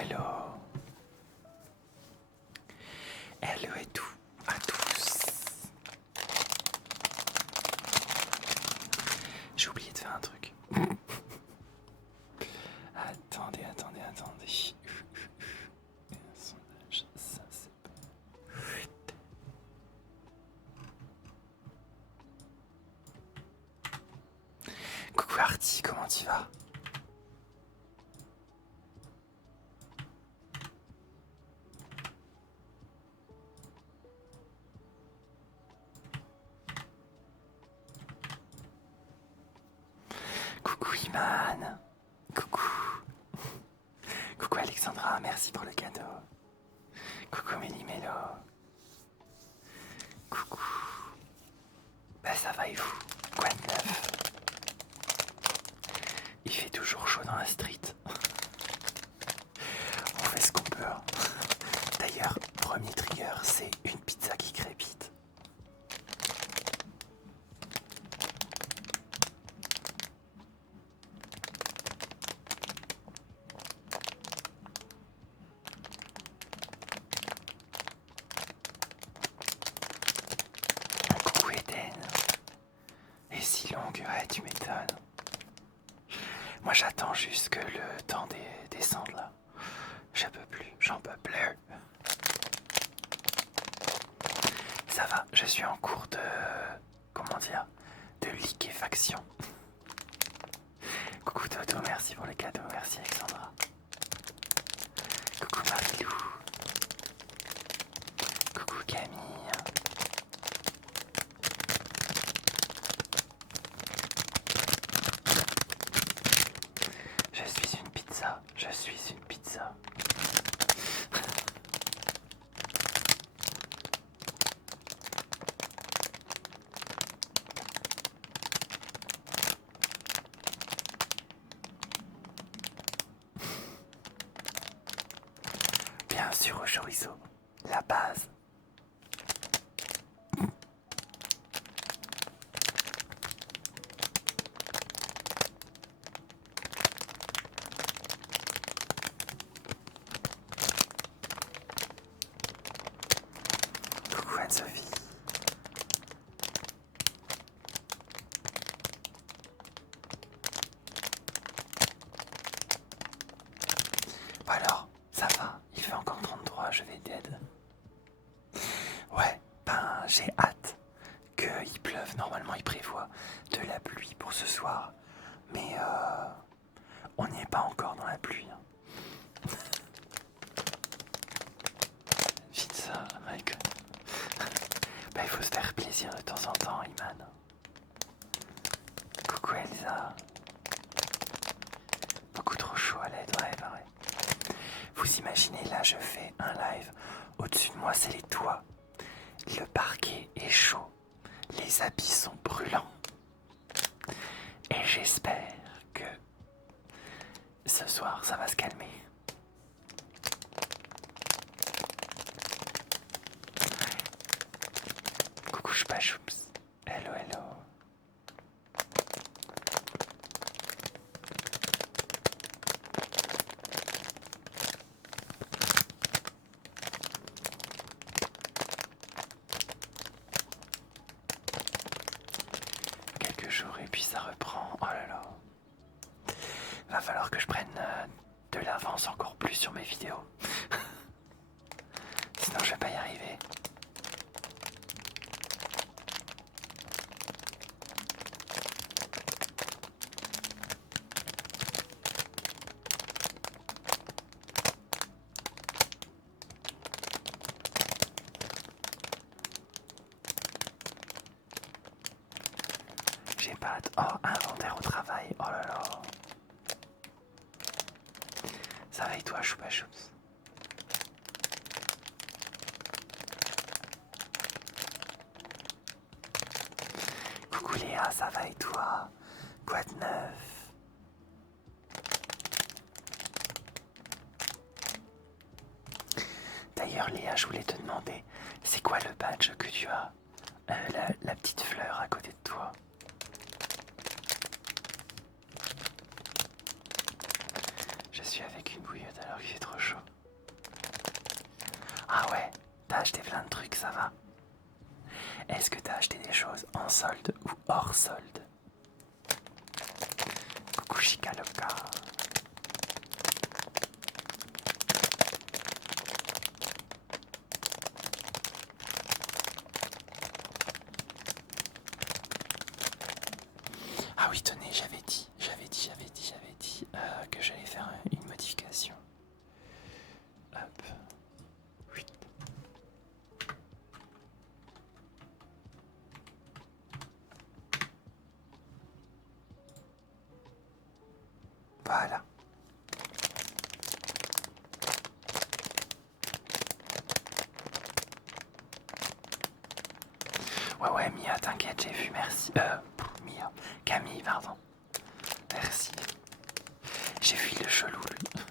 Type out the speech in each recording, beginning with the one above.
hello. Hello et tout à tous. J'ai oublié de faire un truc. Attendez. Un sondage, ça c'est pas... Coucou Artie, comment tu vas? Coucou Iman. Coucou. Coucou Alexandra, merci pour le cadeau. Coucou Méli-Mélo. Coucou. Bah ça va et vous? Quoi de neuf? Il fait toujours chaud dans la street. On fait ce qu'on peut. D'ailleurs, premier trigger, c'est une pizza qui crépite. Coucou Eden. Et si longue, ouais, tu m'étonnes. Moi j'attends juste que le temps descende là. Je peux plus, j'en peux plus. Ça va, je suis en cours de... comment dire? De liquéfaction. Coucou Toto, merci pour le cadeau, merci Alexandra. Coucou Marilou. Coucou Camille. Je suis une pizza. Bien sûr au chorizo, la base. Coucou Anne-Sophie. Bon alors, ça va, il fait encore 33, je vais dead. Ouais, ben j'ai hâte qu'il pleuve. Normalement il prévoit de la pluie pour ce soir. Mais on n'y est pas encore dans la pluie. Vite ça, mec. Bah il faut se faire plaisir de temps en temps, Iman. Coucou Elsa. Beaucoup trop chaud à l'aide, ouais, pareil. Vous imaginez, là je fais un live. Au-dessus de moi c'est les toits. Le parquet est chaud. Les habits sont brûlants. Et j'espère que ce soir ça va se calmer. Coucou Choups. Hello. Quelques jours et puis ça reprend. Oh là là. Va falloir que je prenne de l'avance encore plus sur mes vidéos. Sinon je vais pas y arriver. J'ai pas hâte. Oh, inventaire au travail. Oh là là. Ça va et toi, Choupa Choups? Coucou Léa, ça va et toi? Quoi de neuf? D'ailleurs Léa, je voulais te demander, c'est quoi le badge que tu as? La petite fleur à côté de toi. Je suis avec une bouillotte alors qu'il fait trop chaud. Ah ouais, t'as acheté plein de trucs, ça va. Est-ce que t'as acheté des choses en solde ou hors solde? Coucou Chicaloca. Ah oui, tenez, j'avais dit que j'allais faire une modification. Hop. Oui. Voilà. Ouais, Mia, t'inquiète, j'ai vu, merci. Mia, Camille, pardon. Merci. J'ai vu le chelou, lui.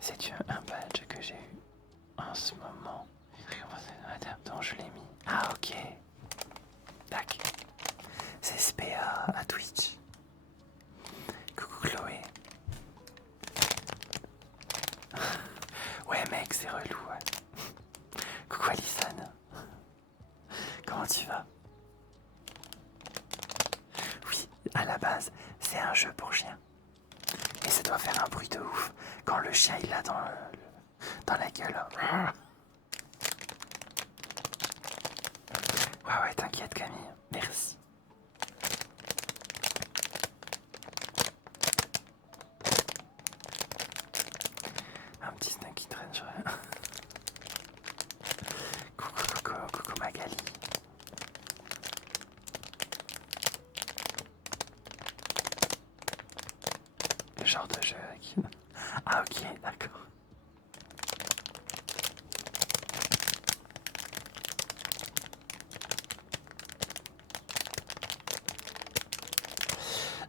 C'est un badge que j'ai eu en ce moment. Dont je l'ai mis. Ah, ok. Tac. C'est SPA à Twitch. Coucou Chloé. Ouais, mec, c'est relou, ouais. Coucou Alison. Comment tu vas? Oui, à la base, c'est un jeu pour chiens. Et ça doit faire un bruit de ouf quand le chien il l'a dans la gueule. Ouais, t'inquiète Camille, merci. Un petit snack qui traîne sur rien. Coucou Magali. Le genre de jeu avec... Ah ok, d'accord.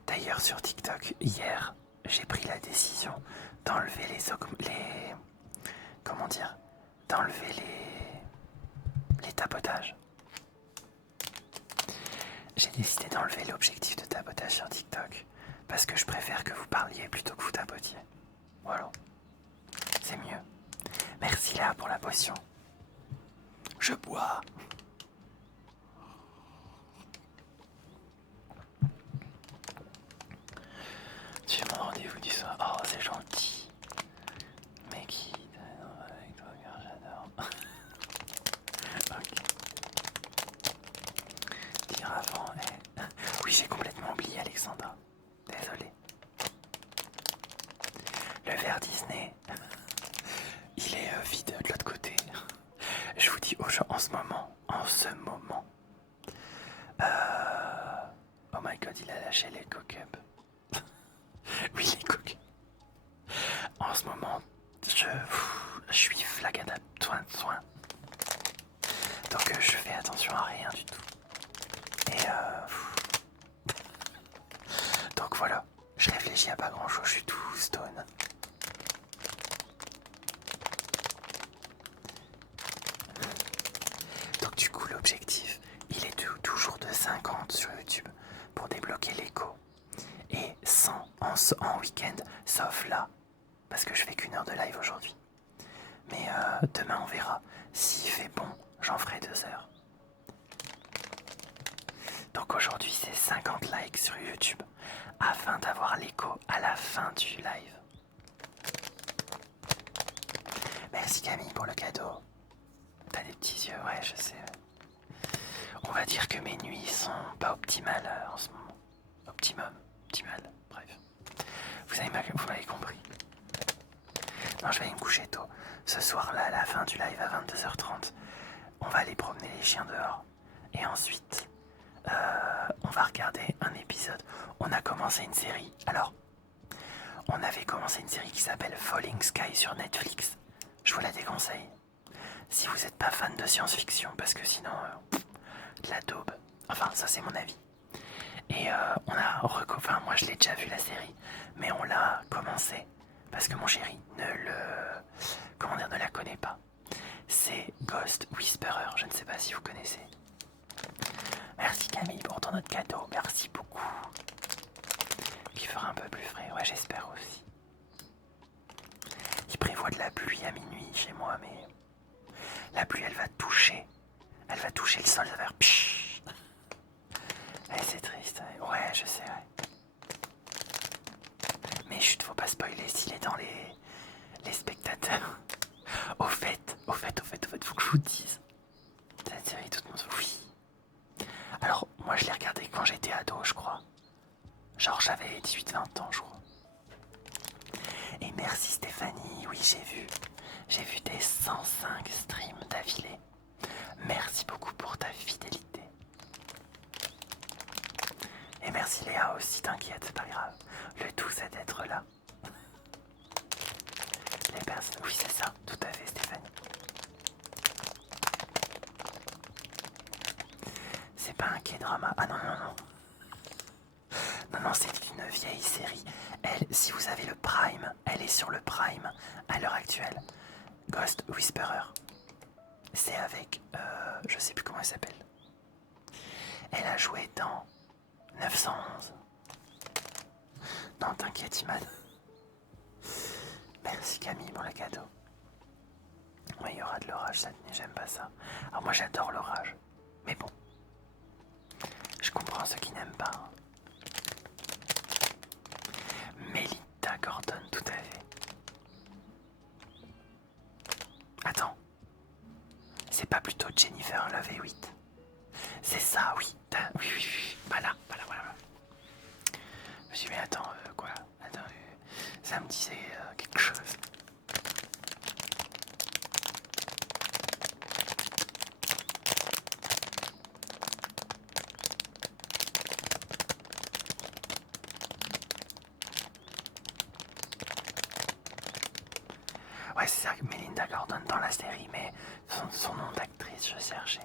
D'ailleurs sur TikTok, hier, j'ai pris la décision d'enlever les... Comment dire? D'enlever les tapotages. J'ai décidé d'enlever l'objectif de tapotage sur TikTok parce que je préfère que vous parliez plutôt que vous tapotiez. Voilà. C'est mieux. Merci Léa pour la potion. Je bois. Tu es mon rendez-vous du soir. Oh, c'est gentil. Mais qui avec toi, j'adore. Ok. Dire avant. Oui, j'ai complètement oublié Alexandra. Désolé. Le verre Disney, il est vide de l'autre côté. Je vous dis aux gens en ce moment. Oh my god, il a lâché les cocups. Oui, les cocups. En ce moment, je suis flagada de soin. Donc je fais attention à rien du tout. Et donc voilà, je réfléchis à pas grand chose, je suis tout stone. Donc du coup l'objectif, il est toujours de 50 sur YouTube pour débloquer l'écho. Et 100 en week-end, sauf là, parce que je fais qu'une heure de live aujourd'hui. Mais demain on verra. S'il fait bon, j'en ferai 2 heures. Donc aujourd'hui c'est 50 likes sur YouTube afin d'avoir l'écho à la fin du live. Merci Camille pour le cadeau. T'as des petits yeux, ouais je sais. On va dire que mes nuits sont pas optimales en ce moment. Optimal, bref. Vous m'avez compris. Non, je vais aller me coucher tôt. Ce soir-là, à la fin du live à 22h30, on va aller promener les chiens dehors. Et ensuite, on va regarder un épisode. On a commencé une série. Alors, on avait commencé une série qui s'appelle Falling Sky sur Netflix. Je vous la déconseille. Si vous n'êtes pas fan de science-fiction, parce que sinon, de la daube. Enfin, ça c'est mon avis. Et moi je l'ai déjà vu la série, mais on l'a commencé parce que mon chéri ne la connaît pas. C'est Ghost Whisperer, je ne sais pas si vous connaissez. Merci Camille pour ton autre cadeau, merci beaucoup. Il fera un peu plus frais, ouais j'espère aussi. Il prévoit de la pluie à minuit chez moi, mais la pluie elle va toucher le sol, ça va faire pshhh. Ouais, c'est triste, ouais je sais, ouais. Mais chut, faut pas spoiler s'il est dans les spectateurs. Au fait, faut que je vous dise. Cette série, tout le monde, oui. Alors, moi je l'ai regardé quand j'étais ado, je crois. Genre j'avais 18-20 ans, je crois. Et merci Stéphanie, oui j'ai vu. J'ai vu tes 105 streams d'affilée. Merci beaucoup pour ta fidélité. Et merci Léa aussi, t'inquiète, c'est pas grave. Le tout c'est d'être là. Les personnes, oui c'est ça, tout à fait Stéphanie. C'est pas un K-drama. Ah non, non, non. Non, non, c'est une vieille série. Elle, si vous avez le Prime, elle est sur le Prime à l'heure actuelle. Ghost Whisperer. C'est avec, je sais plus comment elle s'appelle. Elle a joué dans 911. Non, t'inquiète, Iman. Merci Camille pour le cadeau. Oui, il y aura de l'orage cette nuit, j'aime pas ça. Alors moi j'adore l'orage. Mais bon. Je comprends ceux qui n'aiment pas. Melinda Gordon, tout à fait. Attends. C'est pas plutôt Jennifer Love Hewitt? C'est ça, oui. Oui, oui, oui. Voilà. Je me suis dit, mais attends, quoi? Attends, ça me disait quelque chose. Ouais, c'est ça, Melinda Gordon dans la série, mais son nom d'actrice, je cherchais.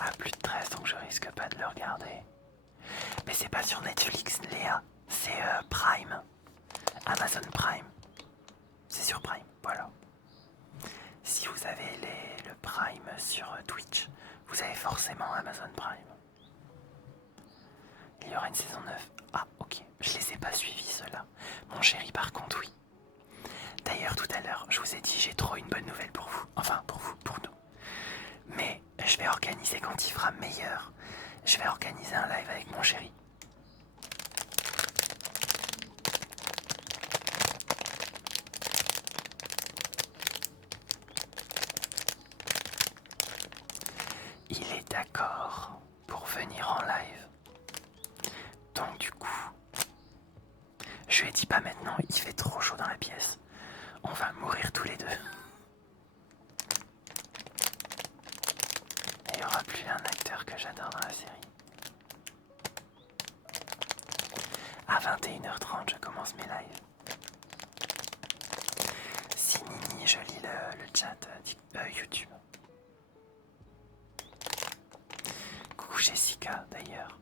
À plus de 13, donc je risque pas de le regarder. Mais c'est pas sur Netflix, Léa. C'est Prime. Amazon Prime. C'est sur Prime, voilà. Si vous avez le Prime sur Twitch, vous avez forcément Amazon Prime. Il y aura une saison 9. Ah, ok. Je les ai pas suivis, ceux-là. Mon chéri, par contre, oui. D'ailleurs, tout à l'heure, je vous ai dit, j'ai trop une bonne nouvelle pour vous. Enfin, pour vous, pour nous. Mais je vais organiser quand il fera meilleur. Je vais organiser un live avec mon chéri. Il est d'accord pour venir en live. Donc du coup, je lui ai dit pas maintenant, il fait trop chaud dans la pièce. On va mourir tous les deux. Et il n'y aura plus un acteur que j'adore dans la série. À 21h30, je commence mes lives. Si Nini, je lis le chat YouTube. Coucou Jessica d'ailleurs.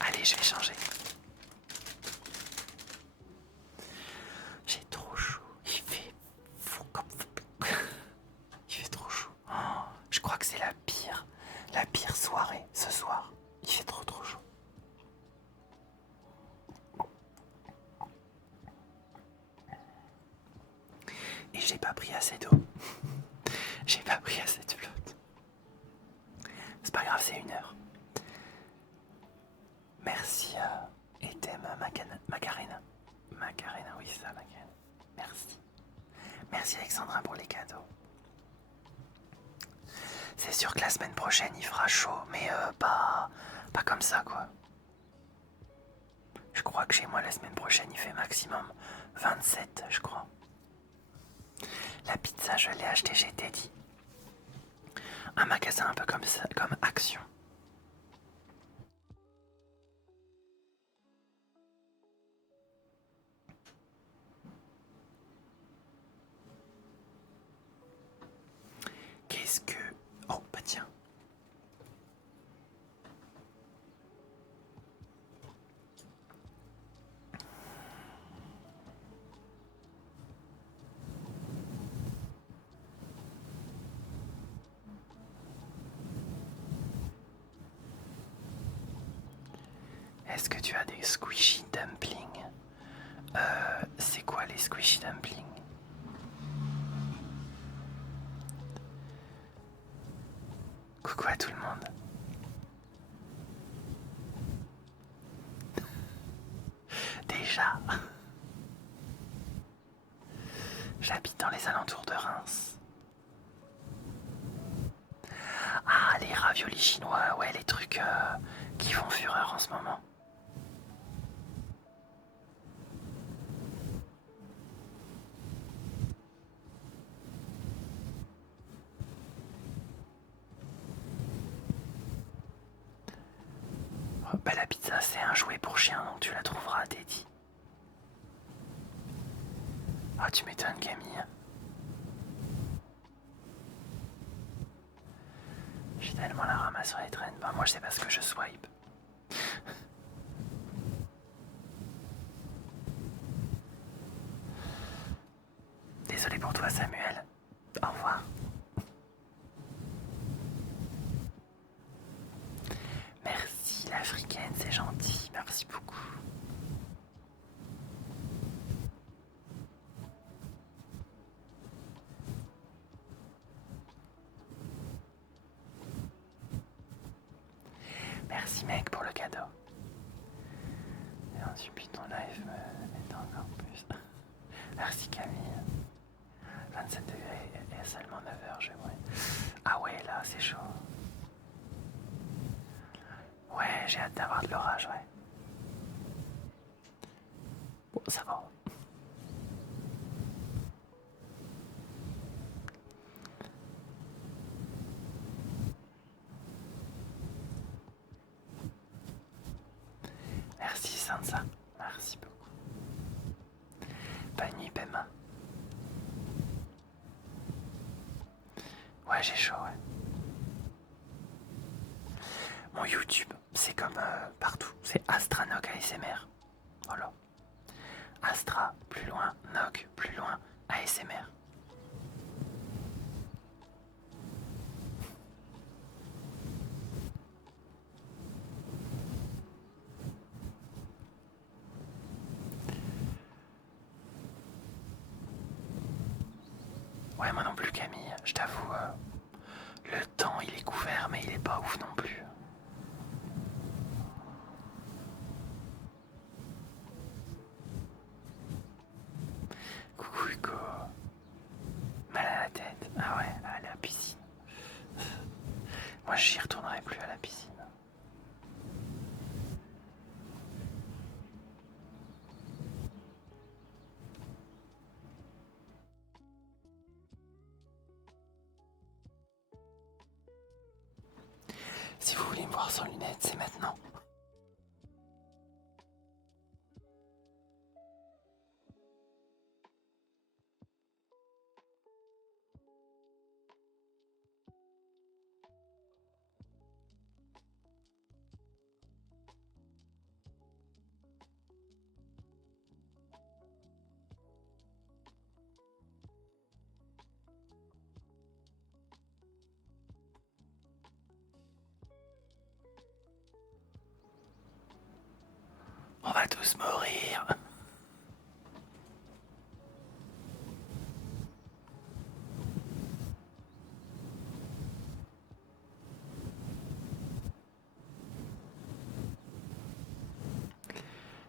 Allez, je vais changer. J'ai trop chaud. Il fait fou comme il fait trop chaud. Oh, je crois que c'est la pire soirée ce soir. Il fait trop chaud. Et j'ai pas pris assez d'eau. J'ai pas pris assez de flotte. C'est pas grave, c'est 1 heure. Merci Etem Macarena. Macarena, oui c'est ça Macarena. Merci. Merci Alexandra pour les cadeaux. C'est sûr que la semaine prochaine il fera chaud, mais pas comme ça quoi. Je crois que chez moi la semaine prochaine il fait maximum 27 je crois. La pizza je l'ai achetée chez Teddy. Un magasin un peu comme ça, comme Action. Qu'est-ce que... Oh bah tiens. Est-ce que tu as des squishy dumplings? C'est quoi les squishy dumplings? Coucou à tout le monde. Déjà, j'habite dans les alentours de Reims. Ah, les raviolis chinois, ouais, les trucs qui font fureur en ce moment. Oh, bah, la pizza, c'est un jouet pour chien, donc tu la trouveras, Teddy. Ah, tu m'étonnes, Camille. J'ai tellement la ramasse sur les traînes. Bah, moi, je sais pas ce que je swipe. Désolé pour toi, Samuel. Au revoir. Merci, l'africaine, c'est gentil. Merci beaucoup. Merci, mec, pour le cadeau. Et ensuite, ton live est encore plus. Merci, Camille. 27 degrés et seulement 9 heures, je vois. Ah ouais, là, c'est chaud. Ouais, j'ai hâte d'avoir de l'orage, ouais. Bon, ça va. Merci, Sansa. Merci beaucoup. Bonne nuit, Pema. Ouais, j'ai chaud, ouais. Mon YouTube, c'est comme partout. C'est Astra Nog ASMR. Voilà. Astra, plus loin, Nog, plus loin, ASMR. Ouais, moi non plus, Camille. Je t'avoue, le temps, il est couvert, mais il est pas ouf non plus. Coucou Hugo. Mal à la tête. Ah ouais, à la piscine. Moi, j'y retournerai plus à la piscine. Si vous voulez me voir sans lunettes, c'est maintenant. On va tous mourir.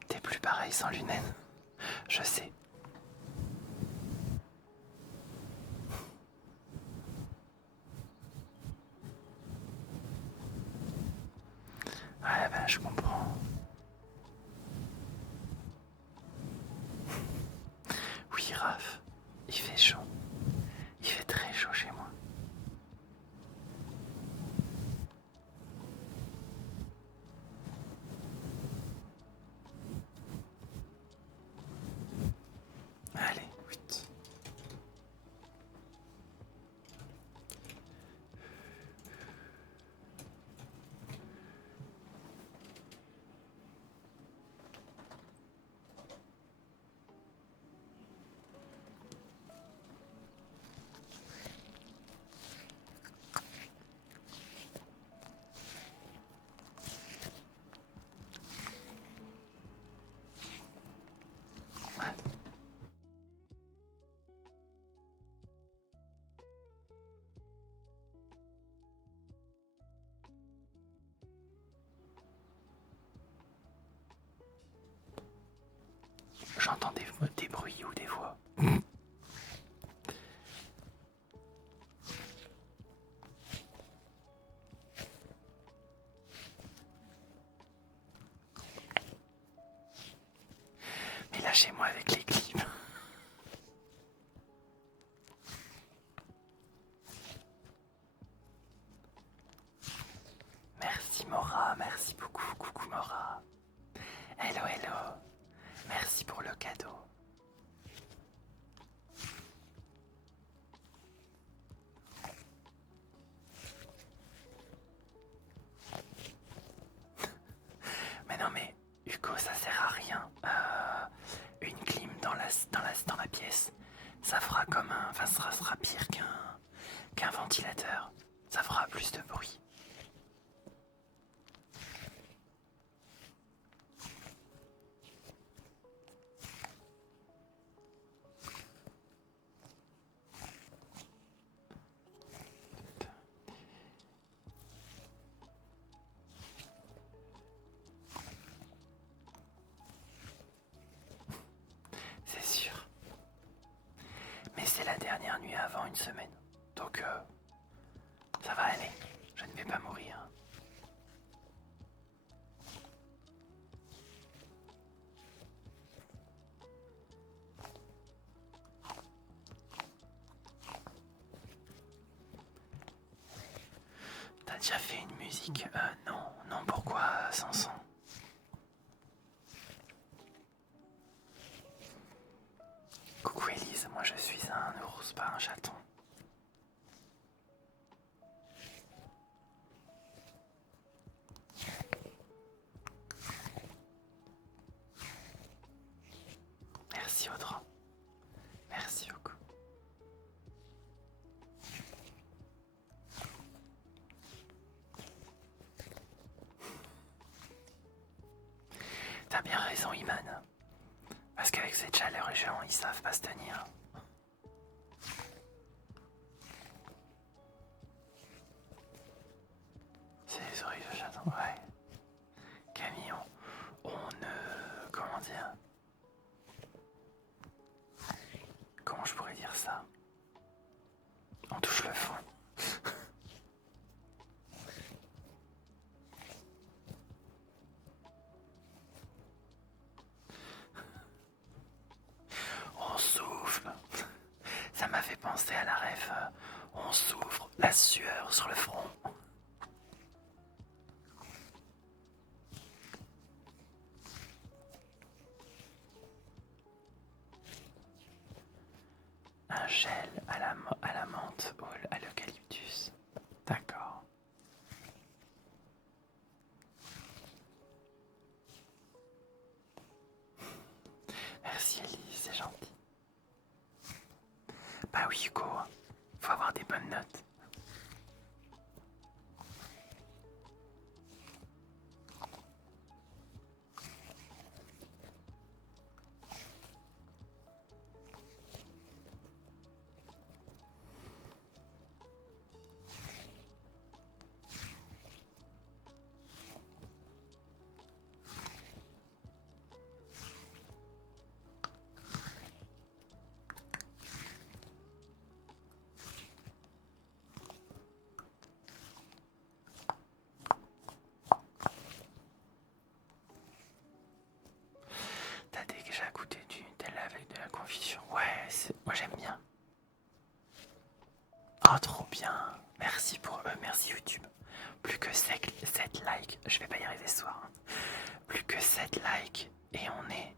T'es plus pareil sans lunettes. Je sais. Ouais, ben je comprends. Oui, Raph, il fait chaud. Il fait très chaud chez moi. Allez, 8. sera pire qu'un ventilateur. Ça fera plus de bruit. C'est sûr. Mais c'est la dernière nuit avant une semaine. Donc ça va aller. Je ne vais pas mourir. T'as déjà fait une musique? Non. Non, pourquoi, Sanson? Coucou Élise, moi je suis un ours, pas un chaton. Merci Audran. Merci beaucoup. T'as bien raison Iman. Parce qu'avec cette chaleur, les gens, ils savent pas se tenir. C'est les oreilles de chaton, ouais. Camille, on ne... Comment dire? Comment je pourrais dire ça? On touche le fond. On souffle. Ça m'a fait penser à la ref. On souffre, la sueur sur le front. Un gel à la menthe ou à l'eucalyptus. D'accord. Merci Ellie, c'est gentil. Bah oui Hugo, faut avoir des bonnes notes. T'as déjà goûté du Nutella avec de la confiture? Ouais, moi j'aime bien. Oh trop bien. Merci merci YouTube. Plus que 7 likes, je vais pas y arriver ce soir. Plus que 7 likes et on est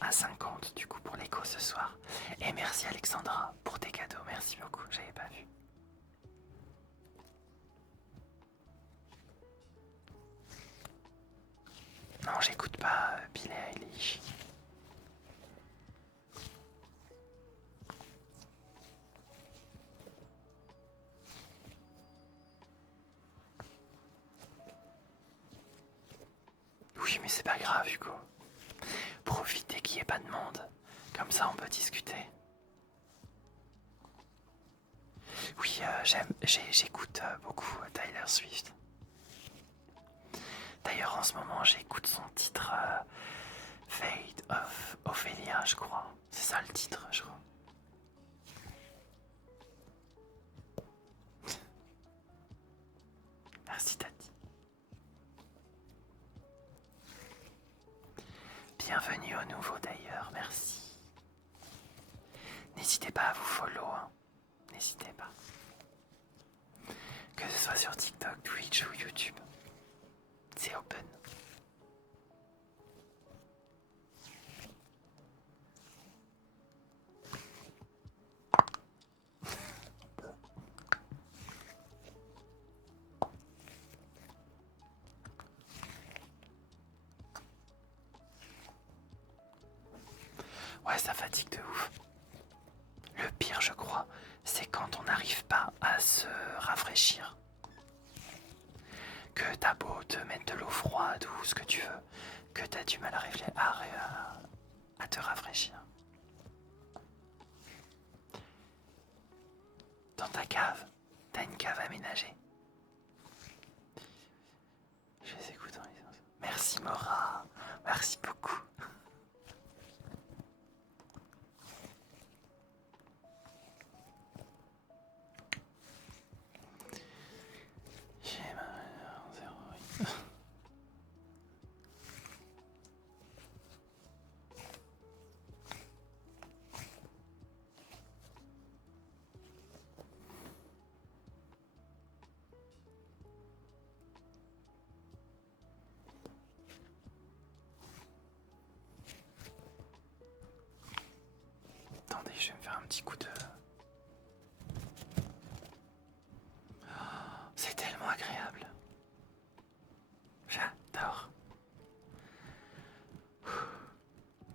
à 50 du coup pour l'écho ce soir. Et merci Alexandra pour tes cadeaux, merci beaucoup, j'avais pas vu. Non, j'écoute pas Billie Eilish. Oui, mais c'est pas grave, Hugo. Profitez qu'il n'y ait pas de monde. Comme ça, on peut discuter. Oui, j'écoute beaucoup Taylor Swift. D'ailleurs, en ce moment, j'écoute son titre Fate of Ophelia, je crois. C'est ça le titre, je crois. Merci, Tati. Bienvenue au nouveau d'ailleurs, merci. N'hésitez pas à vous follow, hein. N'hésitez pas. Que ce soit sur TikTok, Twitch ou YouTube. C'est open. Ouais, ça fatigue de ouf. Le pire, je crois, quand on n'arrive pas à se rafraîchir, que t'as beau te mettre de l'eau froide ou ce que tu veux, que t'as du mal à te rafraîchir. Dans ta cave, t'as une cave aménagée. Je les écoute en lisant. Merci Mora, merci beaucoup. J'ai ma 08. Attendez, je vais me faire un petit coup de... C'est tellement agréable. J'adore.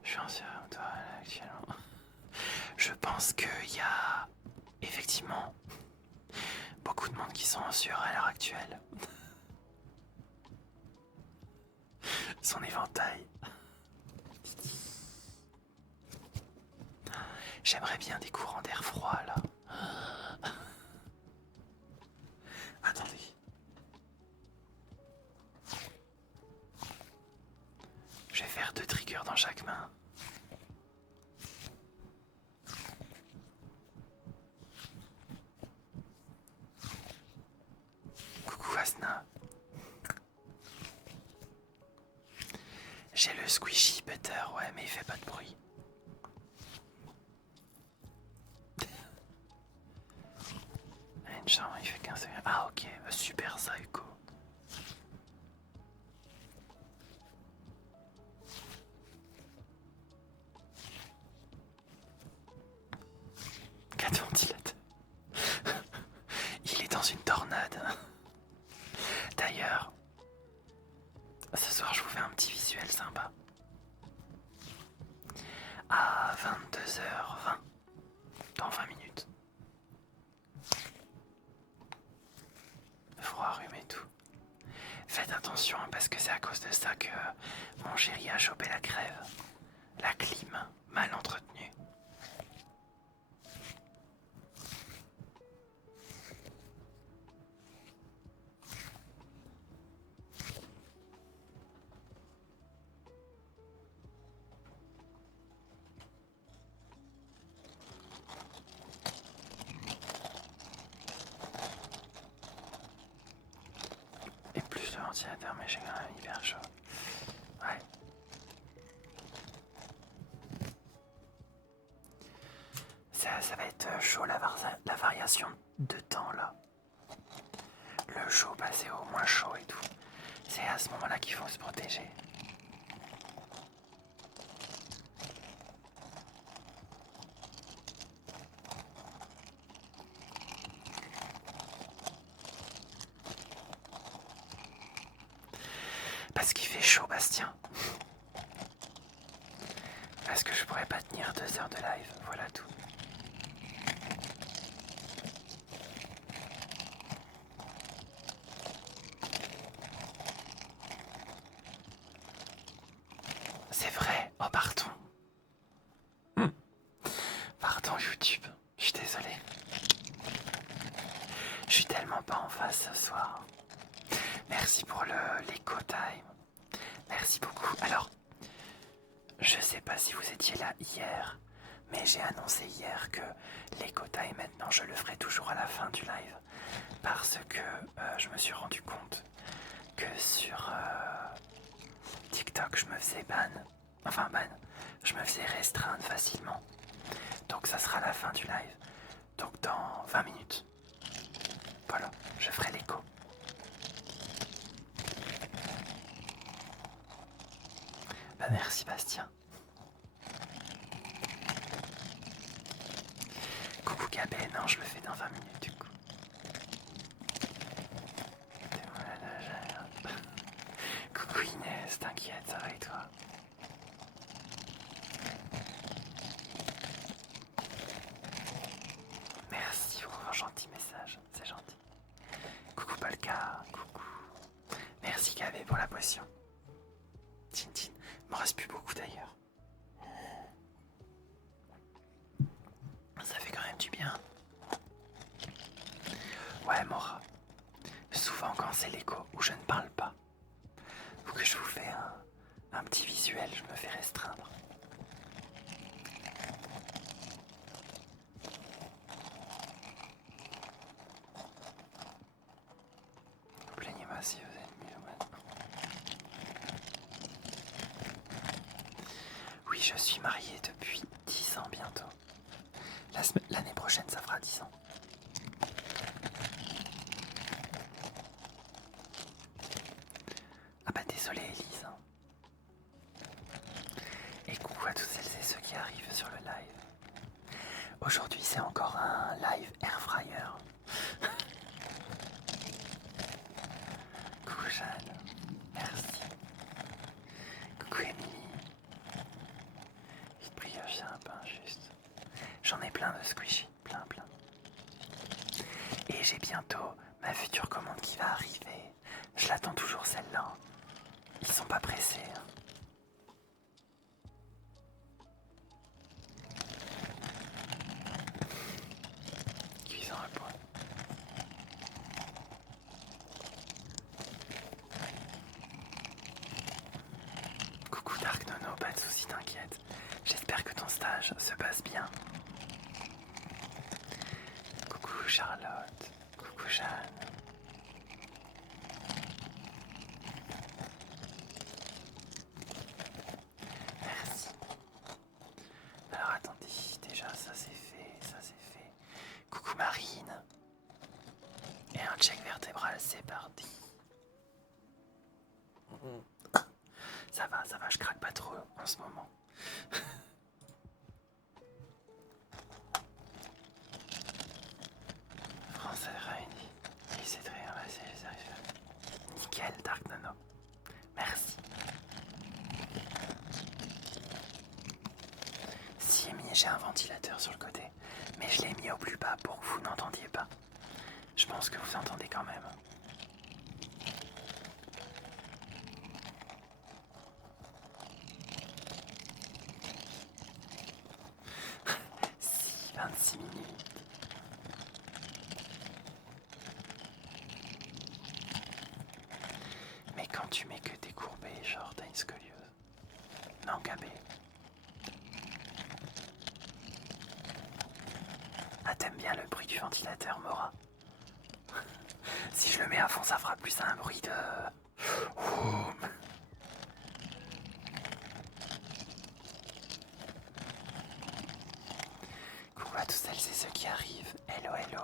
Je suis en sérum toi actuellement. Je pense qu'il y a effectivement beaucoup de monde qui sont en sueur à l'heure actuelle. Son éventail. J'aimerais bien des courants d'air froid là. Attendez. Je vais faire 2 triggers dans chaque main. Coucou Asna. J'ai le squishy butter, ouais, mais il fait pas de bruit. Une chambre, il fait 15 secondes. Ah ok, super psycho. Quatre ventilateurs. Il est dans une tornade. D'ailleurs, ce soir je vous fais un petit visuel sympa. À 22h20, dans 20 minutes. Froid, rhume et tout. Faites attention parce que c'est à cause de ça que mon chéri a chopé la crève. La clim, mal entretenue. Et plus de ventilateur, mais j'ai quand même hyper chaud. Ouais. Ça va être chaud la variation de temps là. Le chaud passer au moins chaud et tout. C'est à ce moment-là qu'il faut se protéger. Parce qu'il fait chaud, Bastien. Parce que je pourrais pas tenir 2 heures de live, voilà tout. C'est vrai, oh pardon. Pardon YouTube, je suis désolé. Je suis tellement pas en face ce soir. Merci pour l'éco time. Merci beaucoup. Alors, je sais pas si vous étiez là hier, mais j'ai annoncé hier que l'éco time maintenant je le ferai toujours à la fin du live. Parce que je me suis rendu compte que sur TikTok je me faisais ban. Enfin ban, je me faisais restreindre facilement. Donc ça sera la fin du live. Donc dans 20 minutes. Voilà, je ferai l'écho. Bah merci Bastien. Coucou Gabé, non je le fais dans 20 minutes du coup. Coucou Inès, t'inquiète, ça va et toi? Merci, Ouais, Mora. Souvent quand c'est l'écho où je ne parle pas, ou que je vous fais un petit visuel, je me fais restreindre. Plaignez-moi si vous êtes mieux maintenant. Oui, je suis mariée depuis 10 ans bientôt. L'année prochaine, ça fera 10 ans. Ah bah désolé Elise. Et coucou à toutes celles et ceux qui arrivent sur le live. Aujourd'hui c'est encore un live air fryer. Coucou Jeanne, merci. Coucou Émilie. Vite brioche, c'est un pain juste. J'en ai plein de squishy, plein. Et j'ai bientôt ma future commande qui va arriver. Je l'attends toujours celle-là. Ils sont pas pressés. Cuisson à point. Coucou Dark Nono, pas de soucis, t'inquiète. J'espère que ton stage se passe bien. Coucou Charlotte, coucou Jeanne. Merci. Alors attendez, déjà ça c'est fait, Coucou Marine. Et un check vertébral, c'est parti. Ça va, je craque pas trop en ce moment. Français réuni. Il s'est très bien passé, les arrivées. Nickel, Dark Nano. Merci. Si, j'ai un ventilateur sur le côté, mais je l'ai mis au plus bas pour que vous n'entendiez pas. Je pense que vous entendez quand même. Si, 26 minutes. Mais quand tu mets que t'es courbé, genre t'as une scoliose. Non, Gabé. Ah, t'aimes bien le bruit du ventilateur, Mora? Si je le mets à fond, ça fera plus un bruit de... Ouh. Coucou à tous celles et ceux qui arrivent. Hello, hello.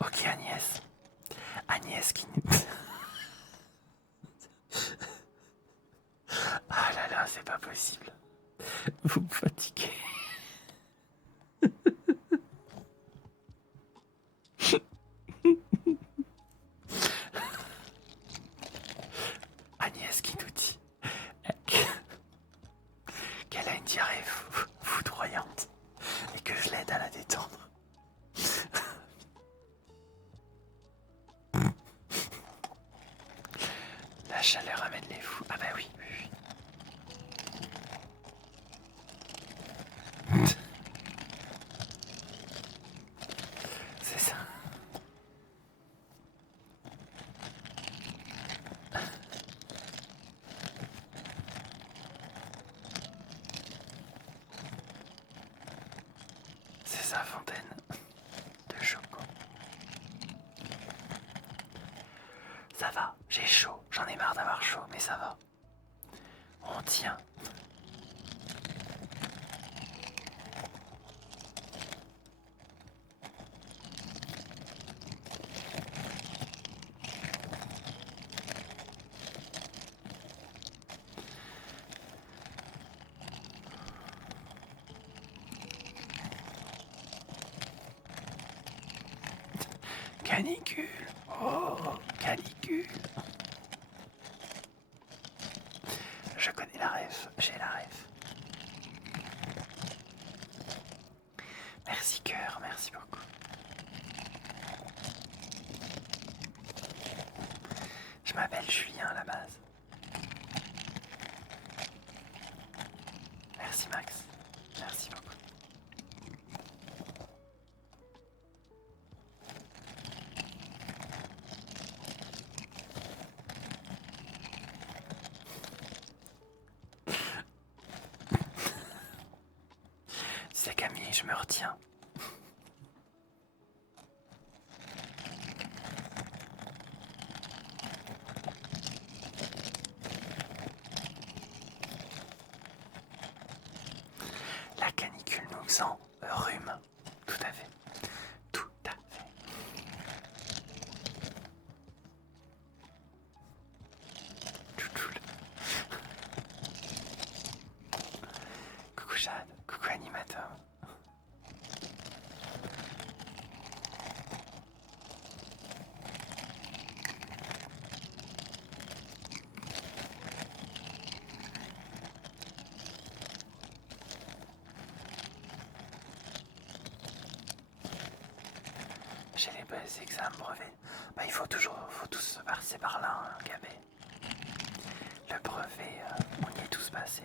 Ok, Agnès. Agnès qui... Ah là là, c'est pas possible. Vous me fatiguez. Agnès qui nous dit qu'elle a une diarrhée foudroyante et que je l'aide à la détendre. La chaleur amène les fous. Ah bah oui. C'est ça. C'est ça, fontaine de choco. Ça va, j'ai chaud. J'en ai marre d'avoir chaud, mais ça va. On tient. Canicule. Oh, canicule. Je connais la ref, j'ai la ref. Merci cœur, merci beaucoup. Je m'appelle Julien à la base. Merci Max. Merci beaucoup. Tu sais Camille, je me retiens. La canicule nous en rhume. Tout à fait. Tout à fait. Tchoutchoul. Coucou Jade. Coucou animateur. J'ai les examens brevets. Bah, faut tous passer par là, hein, Gabé. Le brevet, on y est tous passés.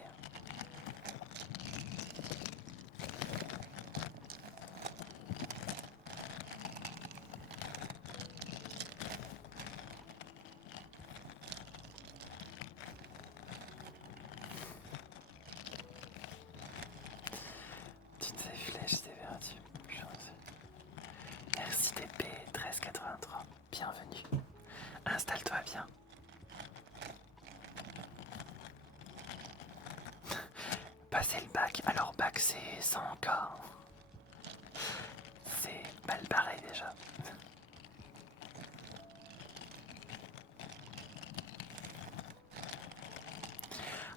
Petites flèches, c'est vertu. Merci TP 1383. Bienvenue. Installe-toi bien. Passer le bac. Alors bac c'est 100 encore. C'est mal barré déjà.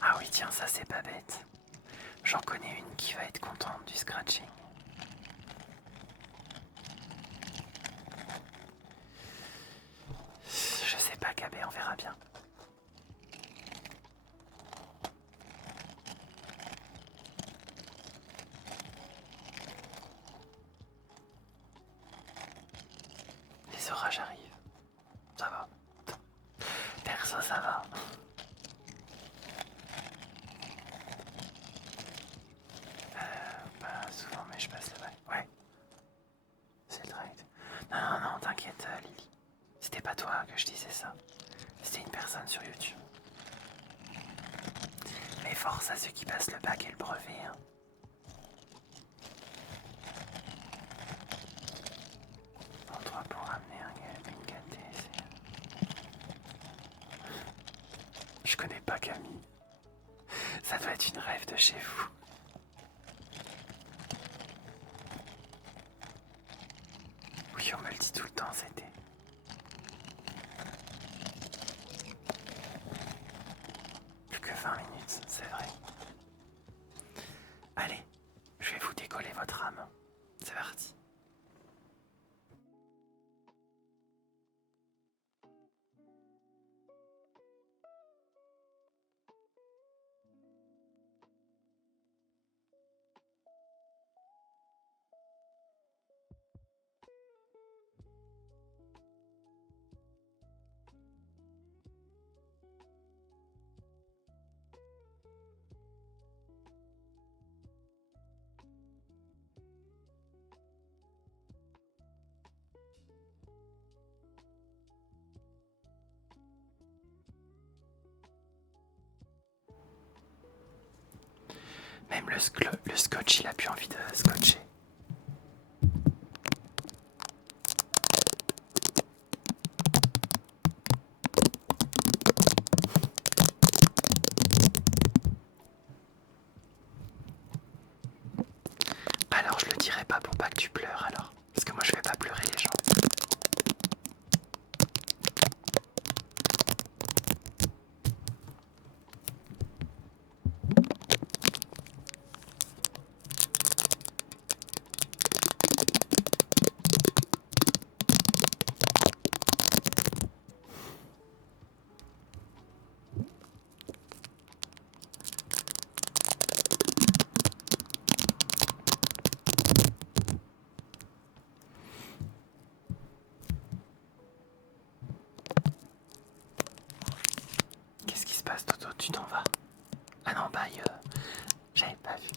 Ah oui tiens, ça c'est pas bête. J'en connais une qui va être contente du scratching. Je sais pas Gabé, on verra bien. Les orages arrivent. Ça va. Perso, ça va. Pas souvent, mais je passe le bac. Ouais. C'est le direct. Non, t'inquiète, Lily. C'était pas toi que je disais ça. C'était une personne sur YouTube. Mais force à ceux qui passent le bac et le brevet. Hein. En 3 pour ramener une KT. Je connais pas Camille. Ça doit être une rêve de chez vous. Oui, on me le dit tout le temps, c'était. Plus que 20 minutes, c'est vrai. Allez, je vais vous décoller votre âme. C'est parti. Même le scotch, il a plus envie de scotcher. Alors je le dirai pas pour pas que tu pleures alors. Parce que moi je vais pas pleurer les gens. Qu'est-ce qui se passe Toto? Tu t'en vas? Ah non, bye, j'avais pas vu.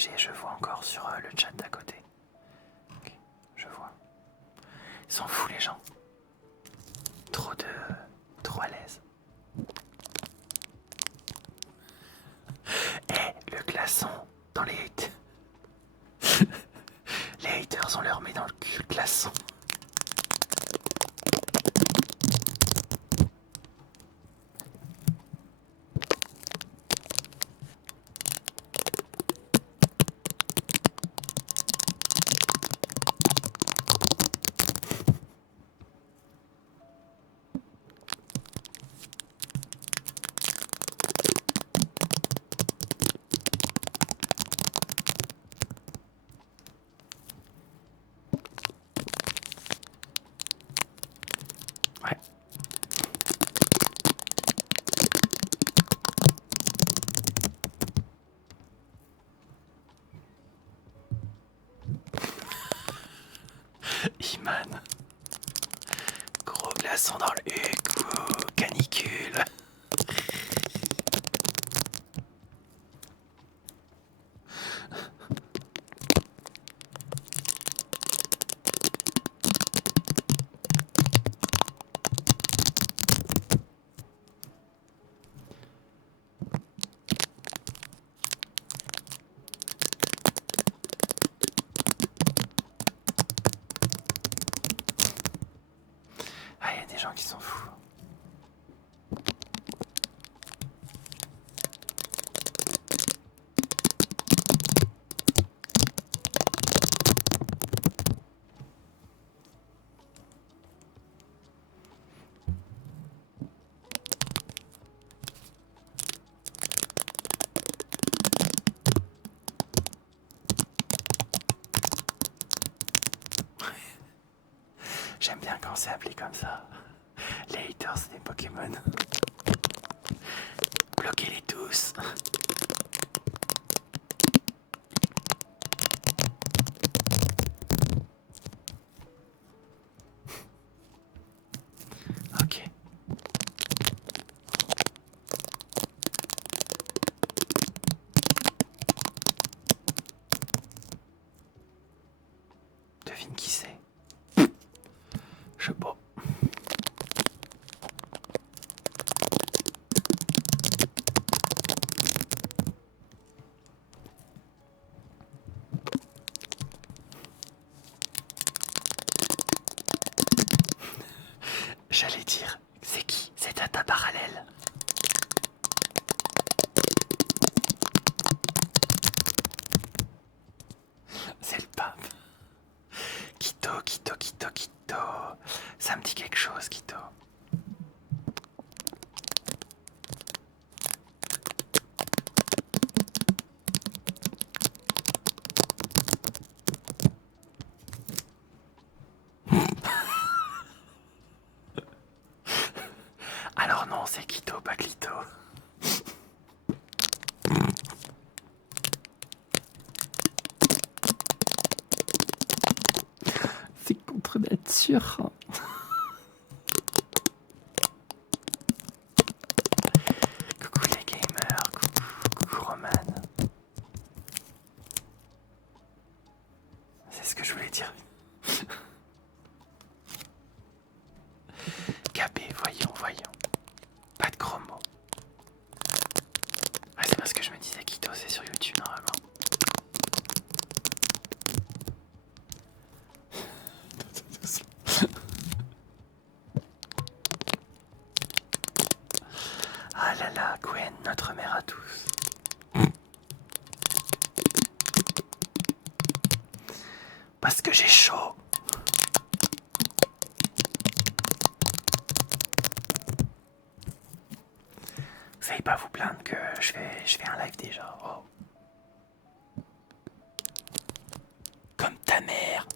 partagé, je vois encore sur le chat d'à côté. Ok, je vois. Ils sont fous les gens. Trop à l'aise. Et le glaçon dans les haters. Les haters, on leur met dans le cul le glaçon. Ouais. Iman. Gros glaçon dans le huc, canicule. Ah, il y a des gens qui sont fous. J'aime bien quand c'est appelé comme ça. Les haters, c'est des Pokémon. Bloquez-les tous. Ok. Devine qui c'est. Je sais pas. J'allais dire, c'est qui? C'est Tata Parallèle. C'est le pape. Quito, Quito, Quito, Quito. Ça me dit quelque chose, Quito. Alors non, c'est Quito, pas Clito. C'est contre nature. Coucou les gamers, coucou Roman. C'est ce que je voulais dire. Capé, voyons. Pas de chromo. Ah, c'est parce que je me disais Quito, c'est sur YouTube normalement. Ah là là, Gwen, notre mère à tous. Parce que j'ai chaud. Veuillez pas vous plaindre que je fais un live déjà. Oh. Comme ta mère.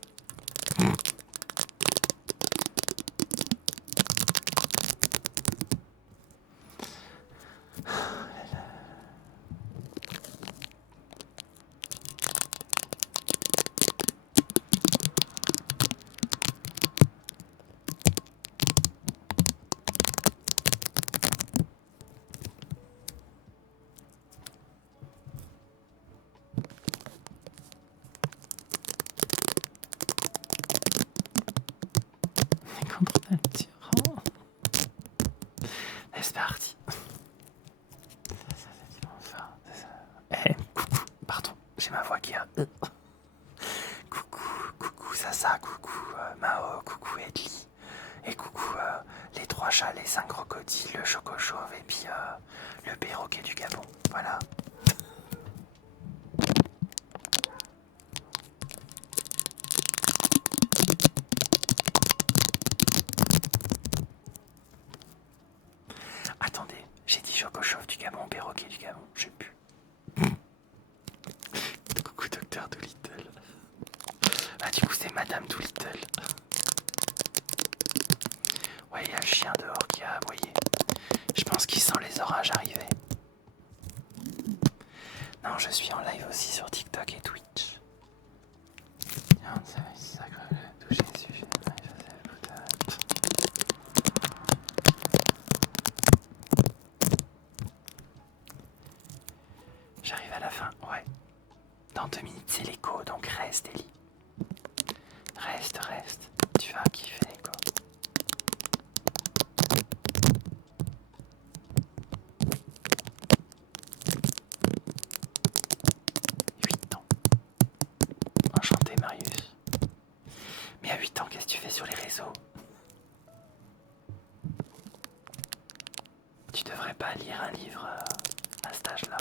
tyran. Et c'est parti. Enfin, eh, coucou, pardon, j'ai ma voix qui a... Coucou Sasa, coucou Mao, coucou Edli, et coucou les 3 chats, les 5 crocodiles, le choco chauve et puis le perroquet du Gabon, voilà. Attendez, j'ai dit choco chauve du Gabon, perroquet du Gabon, je sais plus. Coucou Docteur Doolittle. Ah du coup c'est Madame Doolittle. Ouais, il y a le chien dehors qui a aboyé. Je pense qu'il sent les orages arriver. Non, je suis en live aussi sur TikTok et Twitch. J'arrive à la fin, ouais. Dans 2 minutes, c'est l'écho, donc reste, Ellie. Reste, tu vas kiffer l'écho. 8 ans. Enchanté, Marius. Mais à 8 ans, qu'est-ce que tu fais sur les réseaux? Tu devrais pas lire un livre à cet âge-là.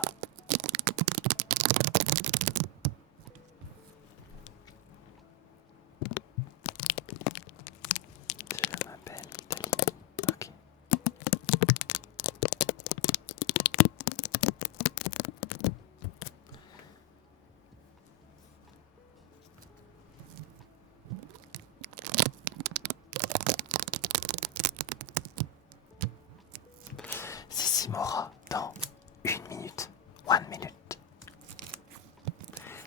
Je m'appelle Italie. Ok. Sissi Mora dans 1 minute. 1 minute.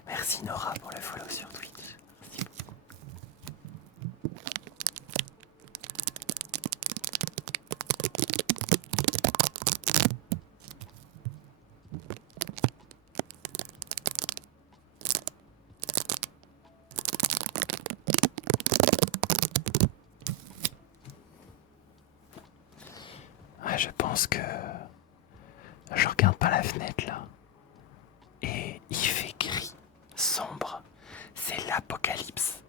Merci Nora pour le follow sur Twitch. Merci beaucoup. Ouais, je pense que je regarde par la fenêtre là et il fait gris, sombre. C'est l'apocalypse.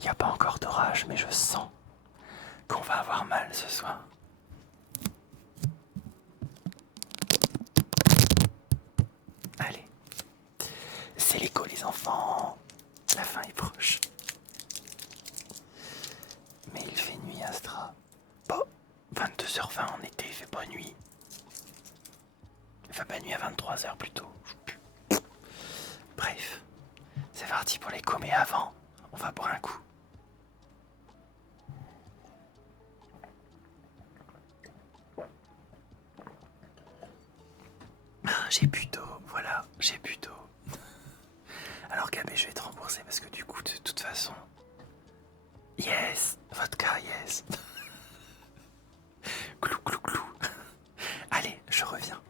Il n'y a pas encore d'orage, mais je sens qu'on va avoir mal ce soir. Allez, c'est l'écho les enfants. La fin est proche. Mais il fait nuit Astra. Bon, 22h20 en été, il fait pas nuit. Il fait pas nuit à 23h plutôt. Bref, c'est parti pour l'écho, mais avant, on va boire un coup. J'ai bu d'eau, voilà, j'ai bu d'eau. Alors Gabé, je vais te rembourser parce que du coup, de toute façon... Yes, vodka, yes. Clou, clou, clou. Allez, je reviens.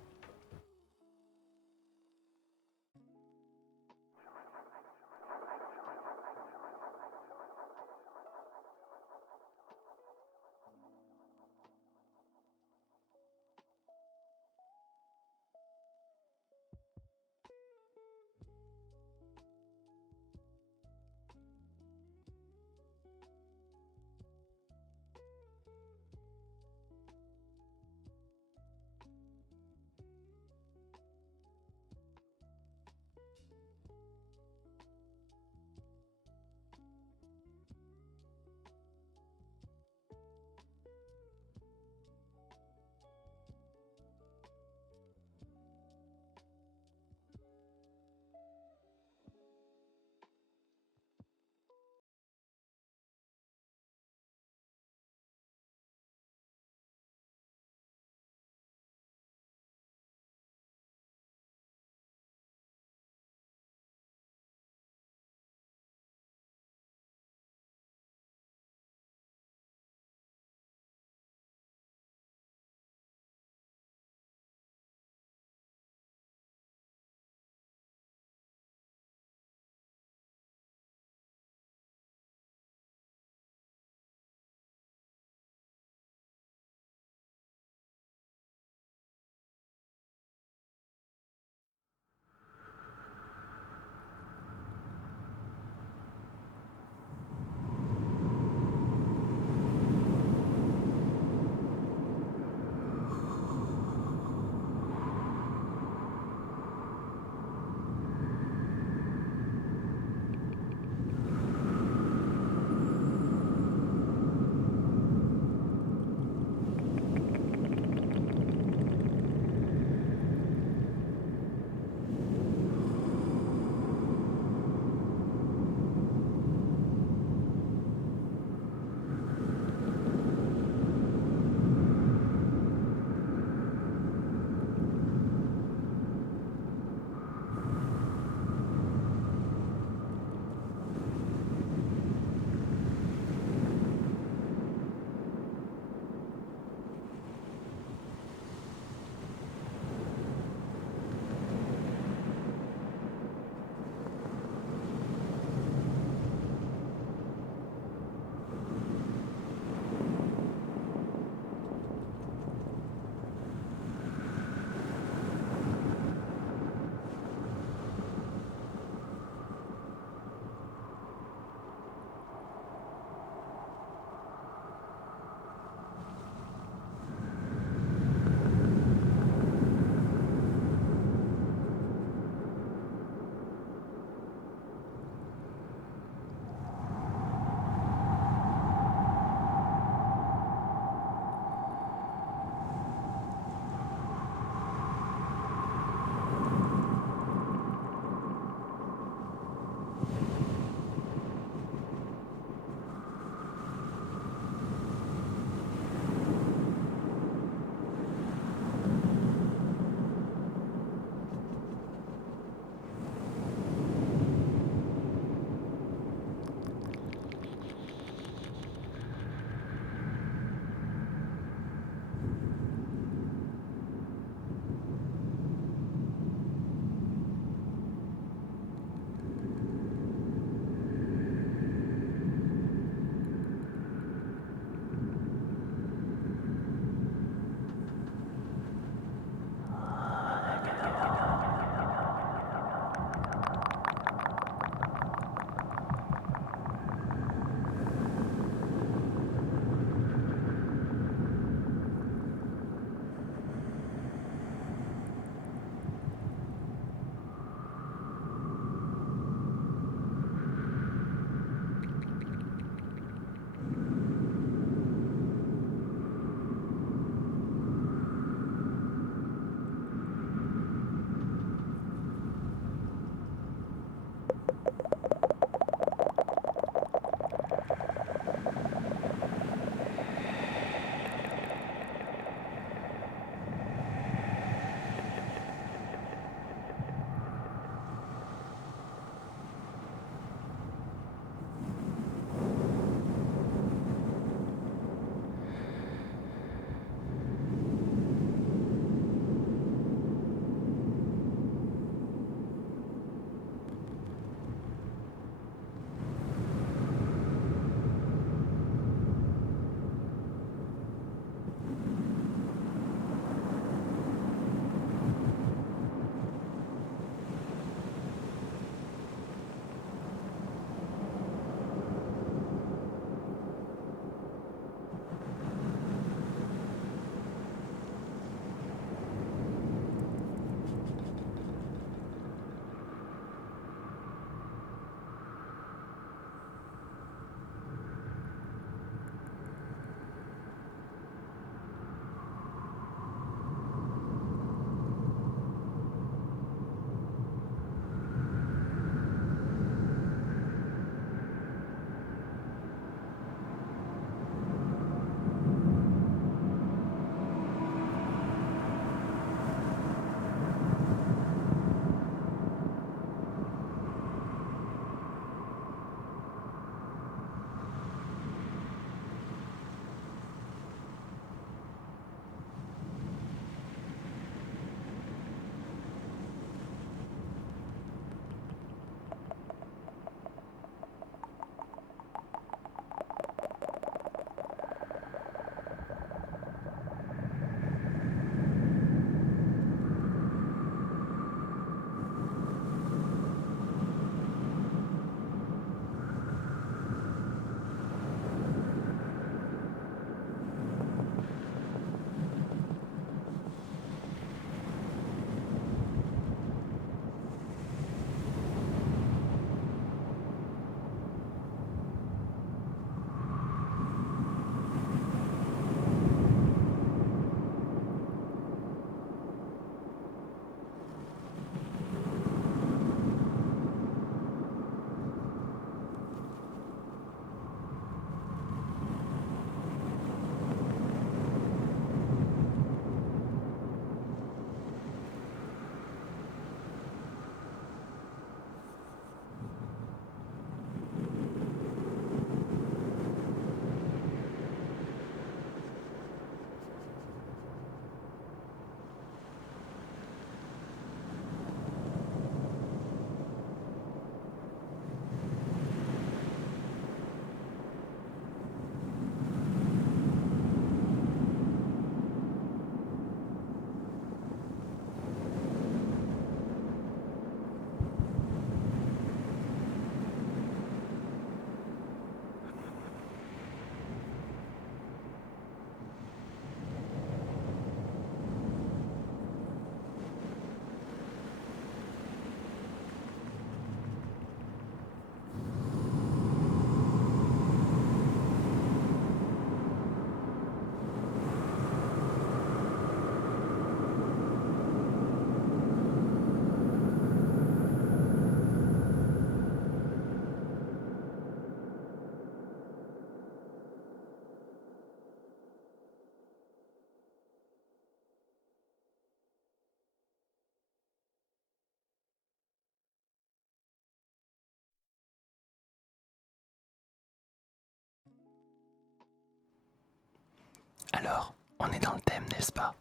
Alors, on est dans le thème, n'est-ce pas?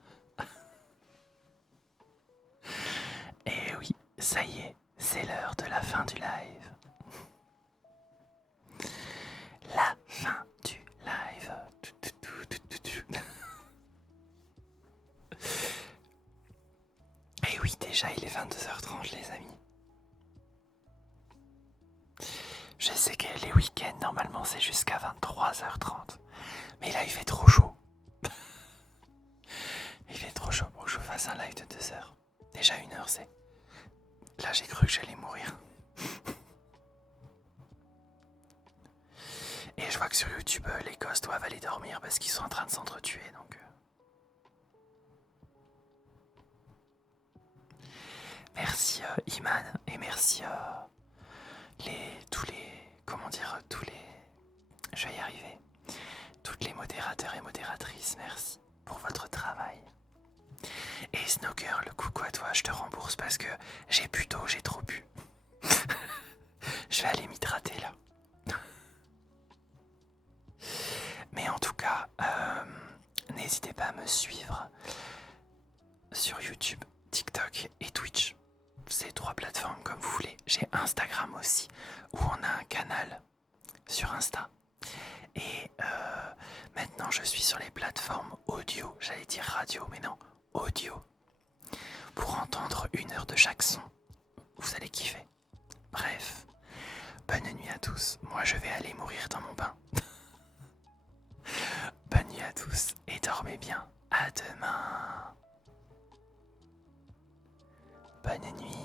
Et oui, ça y est, c'est l'heure de la fin du live. La fin du live. Et oui, déjà il est 22h30 les amis. Je sais que les week-ends, normalement c'est jusqu'à 23h30. Mais là il fait trop chaud. Il fait trop chaud pour que je vous fasse un live de 2 heures. Déjà 1 heure c'est... Là j'ai cru que j'allais mourir. Et je vois que sur YouTube, les gosses doivent aller dormir parce qu'ils sont en train de s'entretuer, donc... Merci Iman, et merci tous les... Comment dire, tous les... Je vais y arriver. Toutes les modérateurs et modératrices, merci pour votre travail. Et Snowgirl, coucou à toi, je te rembourse parce que j'ai bu d'eau, j'ai trop bu. Je vais aller m'hydrater là. Mais en tout cas, n'hésitez pas à me suivre sur YouTube, TikTok et Twitch. Ces 3 plateformes comme vous voulez. J'ai Instagram aussi, où on a un canal sur Insta. Et maintenant je suis sur les plateformes audio, j'allais dire radio, mais non, audio. Pour entendre 1 heure de chaque son, vous allez kiffer. Bref, bonne nuit à tous, moi je vais aller mourir dans mon bain. Bonne nuit à tous et dormez bien, à demain. Bonne nuit.